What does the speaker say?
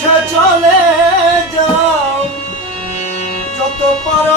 বুঝে চলে যাও। যত পারো